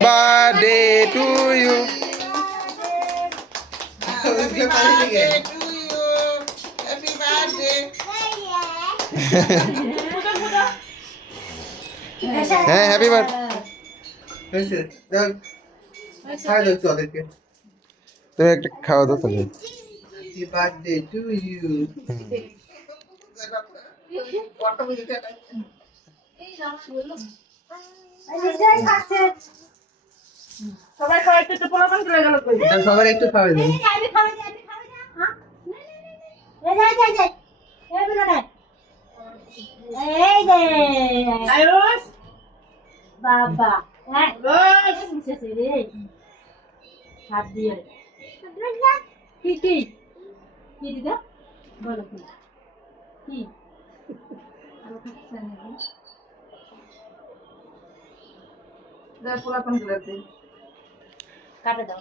Birthday to you. Happy birthday to you. Happy birthday. হ্যাঁ happy birthday. হয়েছে দাও খাওয়া দাও তো ওদেরকে তুমি একটা খাওয়া দাও তাহলে। হ্যাপি বার্থডে টু ইউ সবাই কয়েকটা তো পোলাপান করে গেল কই সবার একটু খাওয়া দাও আয়ুষ বাবা রোজ হাত দিয়ে কি কি কি দিদা বলো কি কি পোলাপান করে কাটে দাও